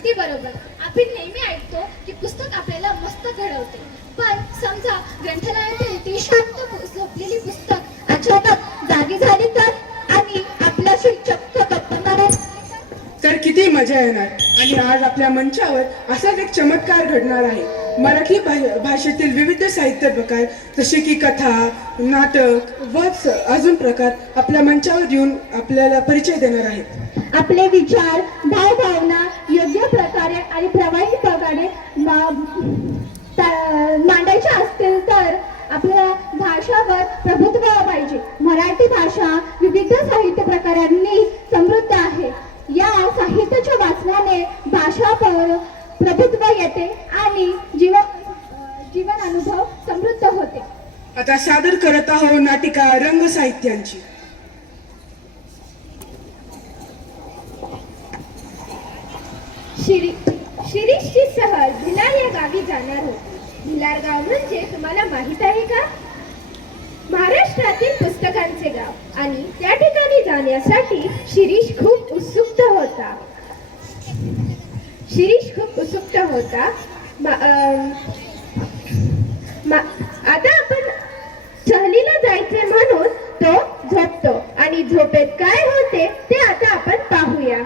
अगदी बरोबर. आपण नेहमी ऐकतो की पुस्तक आपल्याला मस्त घडवते, पण समजा ग्रंथालयातील ती शांत झोपलेली पुस्तक अचानक जागी झाली तर, आणि आपल्याशी चक्क गप्पा मारायला तर किती मजा येणार. आणि आज आपल्या मंचावर असाच एक चमत्कार घडणार आहे. मराठी भाषेतील विविध साहित्य प्रकार जसे की कथा, नाटक व अजून प्रकार आपल्या मंचावर येऊन आपल्याला परिचय देणार आहेत. आपले विचार, भावना योग्य प्रकारे आणि प्रभावीपणे मांडायचे असतील तर आपल्या भाषावर प्रभुत्व पाहिजे. मराठी भाषा विविध साहित्य प्रकारांनी समृद्ध आहे. या साहित्याच्या वाचनाने भाषा प्रभुत्व येते आणि जीवन अनुभव समृद्ध होते. आता सादर करत आहोत नाटिका रंग साहित्यांची. शिरीषची सहल भिलार या गावी जाणार होती. भिलार गाव म्हणजे तुम्हाला माहित आहे का? महाराष्ट्रातील पुस्तकांचे गाव. आणि त्या ठिकाणी जाण्यासाठी शिरीष खूप उत्सुक होता. आता आपण सहलीला जायचे म्हणून तो झोपतो, आणि झोपेत काय होते ते आता आपण पाहूया.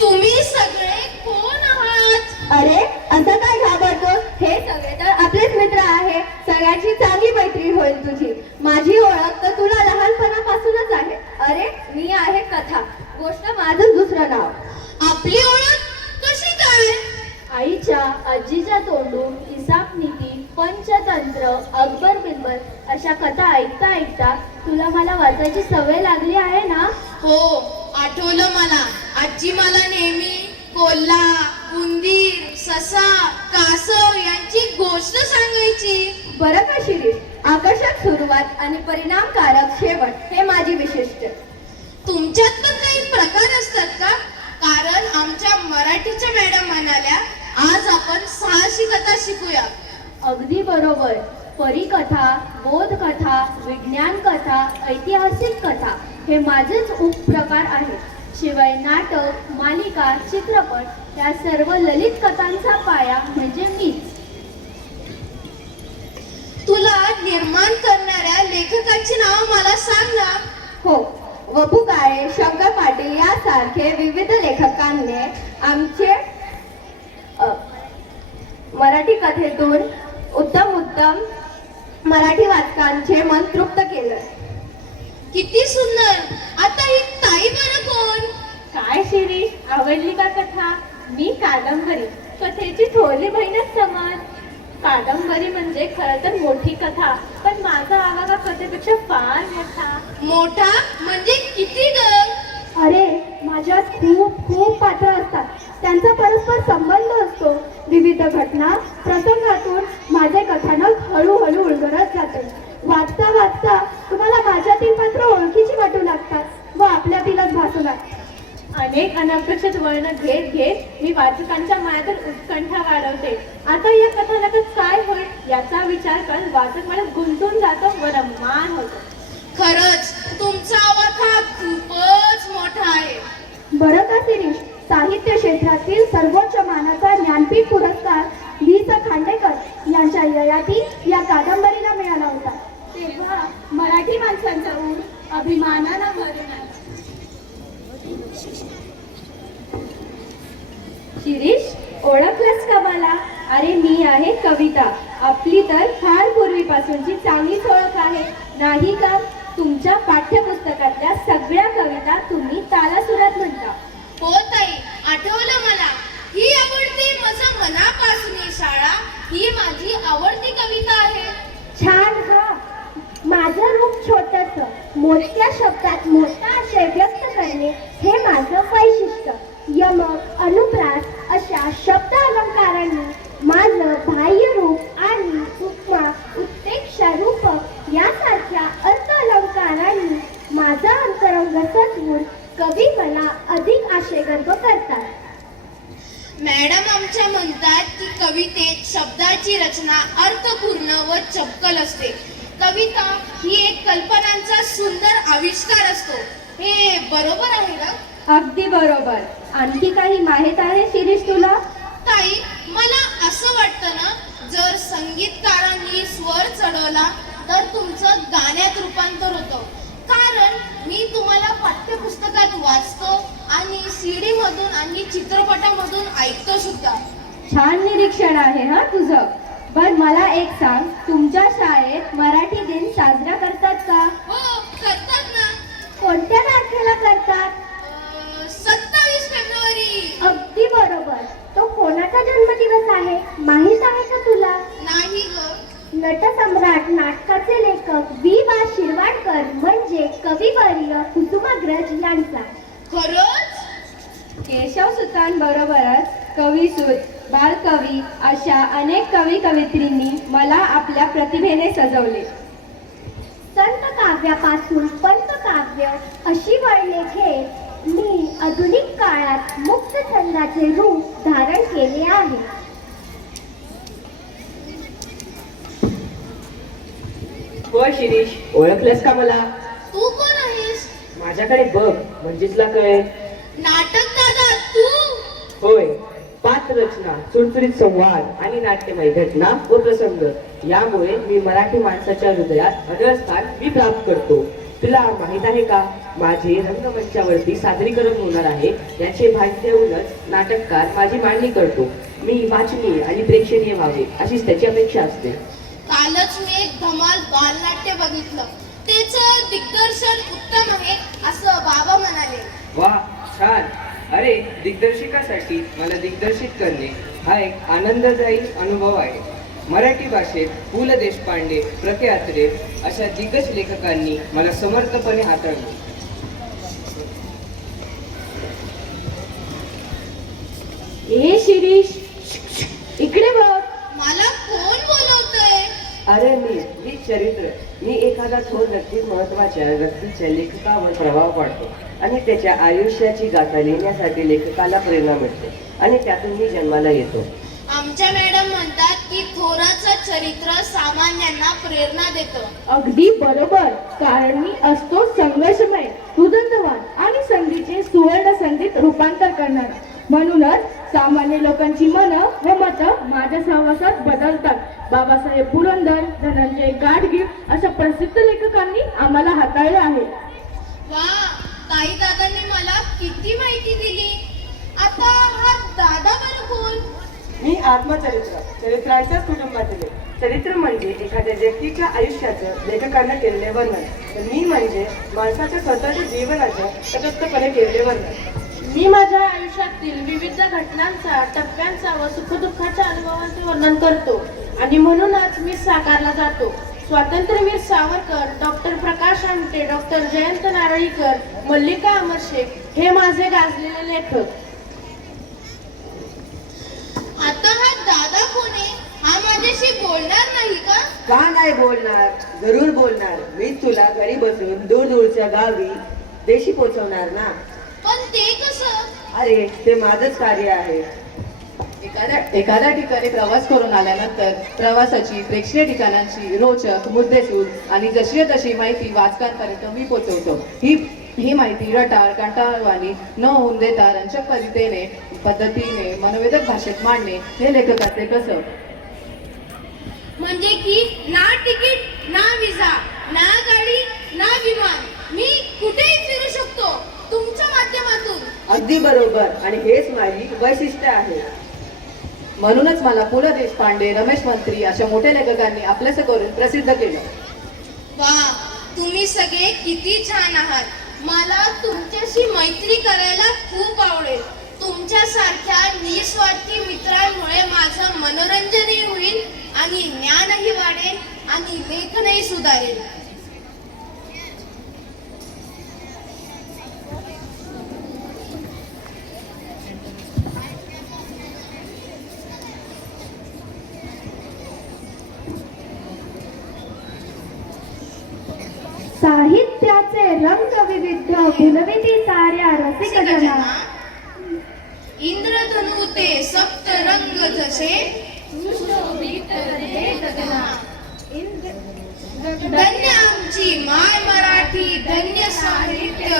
तुम्ही सगळे कोण आहात? अरे असं काय घाबरतो? हे सगळे तर आपलेच मित्र आहे. सगळ्यांची चांगली मैत्री होईल तुझी. माझी ओळख तर तुला लहानपणापासूनच आहे. अरे मी आहे कथा. गोष्ट माझं दुसरं नाव. आपली ओळख कशी काय? आईच्या आजीच्या तोंडून इसाप नीती, पंचतंत्र, अकबर बिरबल अशा कथा ऐकता ऐकता तुला मला वाचायची सवय लागली आहे ना? हो, आठवलं मला. आजी मला नेहमी कोल्हा, उंदीर, ससा, कासव यांची गोष्ट सांगायची. बरं का शिरीष, आकर्षक सुरुवात आणि परिणामकारक शेवट हे माझी विशिष्ट. तुमच्यात पण काही प्रकार असतात का? कारण आमच्या मराठीच्या मॅडम म्हणाल्या आज आपण साहसी कथा शिकूया. अगदी बरोबर. परिकथा, बोधकथा, विज्ञान कथा, ऐतिहासिक कथा हे माझेच उपप्रकार आहेत. शिवाय नाटक, मालिका, चित्रपट या सर्व ललित कथांचा पाया म्हणजे मीच. तुला निर्माण करणाऱ्या लेखकांची नाव मला सांग ना. हो, वपू काळे, शंकर पाटील यासारखे विविध लेखकांनी आमचे मराठी कथेतून उत्तम मराठी वाचकांचे मन तृप्त केलं. किती सुंदर. आता ही ताई बरं कोण? काय शिरीष, आवडली का कथा? मी कादंबरी, कथेची थोरली बहीणच समज. कादंबरी म्हणजे खरं तर मोठी कथा, पण माझा आवाज कथेपेक्षा फार मोठा. मोठा म्हणजे किती ग? अरे माझ्यात खूप पात्र असतात. त्यांचा परस्पर संबंध असतो. विविध घटना प्रसंगातून माझे कथानक हळूहळू उलगडत जाते. वाचता वाचता तुम्हाला माझ्यातील पात्र ओळखीची वाटू लागतात व आपल्यातीलच भासू लागतात. अनेक अनपेक्षित वळण घेत मी वाचकांच्या मनातील उत्कंठा वाढवते. आता या कथानकात काय होईल याचा विचार करत वाचक मनात गुंतून जातो व रममाण होतो. खरंच तुमचा आवाज हा खूपच मोठा आहे. बरं का शिरीष, साहित्य क्षेत्रातील सर्वोच्च मानाचा ज्ञानपीठ पुरस्कार वि. स. खांडेकर यांच्या ययाती या कादंबरीला मिळाला होता. तेव्हा मराठी माणसांचा ऊर अभिमानानं भरून आला. शिरीष, ओळखलंस का मला? अरे मी आहे कविता. आपली तर फार पूर्वीपासूनची चांगलीच ओळख आहे नाही का? तुमच्या पाठ्यपुस्तकातल्या सगळ्या कविता तुम्ही तालासुरात म्हणता. हो ताई, आठवलं मला. ही आवडती माझा मनापासून शाळा ही माझी आवडती कविता आहे. छान. हा, माझं रूप छोटस, मोजक्या शब्दात मोठा आशय व्यक्त करणे हे माझं वैशिष्ट्य. यमक, अनुप्रास अशा शब्द अलंकारांनी माझं बाह्य रूप आणि उपमा, उत्प्रेक्षा, रूपक यासारख्या अर्थ अलंकारांनी माझा अंतरंग सजवून कवी मला अधिक आशयगर्भ करतात. मॅडम आमच्या म्हणतात की कवितेत शब्दाची रचना अर्थपूर्ण व चपकल असते. कविता ही एक कल्पनांचा सुंदर आविष्कार असतो. हे बरोबर आहे ना? अगदी बरोबर. आणखी काही माहित आहे शिरीष तुला? ताई, मला असं वाटतं ना, जर संगीतकारांनी स्वर चढवला तर तुमचं गाण्यात रूपांतर होतं. कारण मी तुम्हाला पाठ्यपुस्तकात वाचतो आणि CD मधून आणि चित्रपटामधून ऐकतो सुद्धा. छान निरीक्षण आहे हा तुझं. पण मला एक सांग, तुमच्या शाळेत मराठी दिन साजरा करतात का? हो, करतात ना. कोणत्या तारखेला करतात? 27 फेब्रुवारी. अगदी बरोबर. तो कोणाचा जन्मदिवस आहे माहित आहे का तुला? नाही ग. नटसम्राट नाटकाचे लेखक वि.वा. शिरवाडकर म्हणजे कविवर्य कुसुमाग्रज यांचा. खरंच? केशवसुतांबरोबरच कविसूत, बालकवी अशा अनेक कवी कवयित्रींनी मला आपल्या प्रतिभेने सजवले. संत काव्यापासून पंत काव्य अशी वळणे घेत मी आधुनिक काळात मुक्त छंदाचे रूप धारण केले आहे. होय शिरीष, ओळखलंस का मला? तू कोण आहेस? माझ्याकडे बघ, म्हणजे तुला कळेल. नाटक दादा तू? होय, पात्र रचना, सुरसुरीत संवाद आणि नाट्यमय घटना व प्रसंग यामुळे मी मराठी माणसाच्या हृदयात अनळ स्थान मी प्राप्त करतो. तुला माहित आहे का, माझे रंगमंचावरती सादरीकरण होणार आहे. याचे भाग्य देऊनच नाटककार माझी मांडणी करतो. मी वाचनीय आणि प्रेक्षणीय व्हावे अशीच त्याची अपेक्षा असते. कालच मी एक धमाल बालनाट्य बघितलं. त्याचं दिग्दर्शन उत्तम आहे असं बाबा म्हणाले. वा, छान. अरे, दिग्दर्शकासाठी मला दिग्दर्शित करणे हा एक आनंददायी अनुभव आहे. मराठी भाषेत पु ल देशपांडे, प्र के अत्रे अशा दिग्गज लेखकांनी मला समर्थपणे हाताळले. ए शिरीष, इकडे बघ. मला कोण बोलवतंय? अरे मी चरित्र. मी एखादा थोर व्यक्ती महत्वाच्या व्यक्तीच्या लेखकावर प्रभाव पाडतो आणि त्याच्या आयुष्याची गाथा लिहिण्यासाठी लेखकाला प्रेरणा मिळते आणि त्यातून मी जन्माला येतो. आमच्या मॅडम म्हणतात की थोराचं चरित्र सामान्यांना प्रेरणा देतं. अगदी बरोबर. कारण मी असतो संघर्षमय, उदंडवान आणि संधीचे सुवर्ण संधीत रूपांतर करणारा. म्हणूनच सामान्य लोकांची मनं व मतं माझ्या सहवासात बदलतात. बाबासाहेब पुरंदर, धनंजय गाडगीळ अशा प्रसिद्ध लेखकांनी आम्हाला हाताळले आहे. वा, ताई दादांनी मला किती माहिती दिली. आता हा दादा बरं कोण? मी आत्मचरित्र, चरित्रांच्याच कुटुंबातील. चरित्र म्हणजे एखाद्या व्यक्तीच्या आयुष्याचं लेखकानं केलेले वर्णन. तर मी म्हणजे माणसाच्या स्वतःच्या जीवनाचं तटस्थपणे केलेले वर्णन. मी माझ्या आयुष्यातील विविध घटनांचा, टप्प्यांचा व सुखदुःखाच्या अनुभवांचे वर्णन करतो आणि म्हणूनच मी साकारला जातो. स्वातंत्र्यवीर सावरकर, डॉक्टर प्रकाश आमटे, डॉक्टर जयंत नारळीकर, मल्लिका अमर शेख हे माझे गाजलेले लेखक. आता हा दादा कोण आहे? हा माझ्याशी बोलणार नाही का? का नाही बोलणार? जरूर बोलणार. मी तुला घरी बसून दूर दूरच्या गावी देशी पोचवणार ना. पण ते कसं? अरे, ते माझंच कार्य आहे. एखाद्या ठिकाणी प्रवास करून आल्यानंतर प्रवासाची, प्रेक्षणीय ठिकाणांची रोचक, मुद्देसूद आणि जशी तशी माहिती वाचकांपर्यंत मी पोहोचवतो. ही माहिती रटाळ, कंटाळवाणी न होऊन देता रंजक पद्धतीने मनोवेधक भाषेत मांडणे हे लेखकाचे कसं. म्हणजे की ना तिकीट, ना विजा, ना गाडी, ना विमान, मी कुठेही फिरू शकतो तुमच्या माध्यमातून. अगदी बरोबर. आणि हेच माझी वैशिष्ट्य आहे. म्हणूनच मला पु ल देशपांडे, रमेश मंत्री अशा मोठ्या लेखकांनी आपलंसं करून प्रसिद्ध केलं. वा, तुम्ही सगळे किती छान आहात. मला तुमच्याशी मैत्री करायला खूप आवडेल. तुमच्यासारख्या निस्वार्थी मित्रांमुळे माझं मनोरंजनही होईल आणि ज्ञानही वाढेल आणि लेखनही सुधारेल. साहित्याचे रंग विविध फुलविती साऱ्या रसिक जना. इंद्रधनु ते सप्त रंग जसे, धन्य आमची माय मराठी, धन्य साहित्य,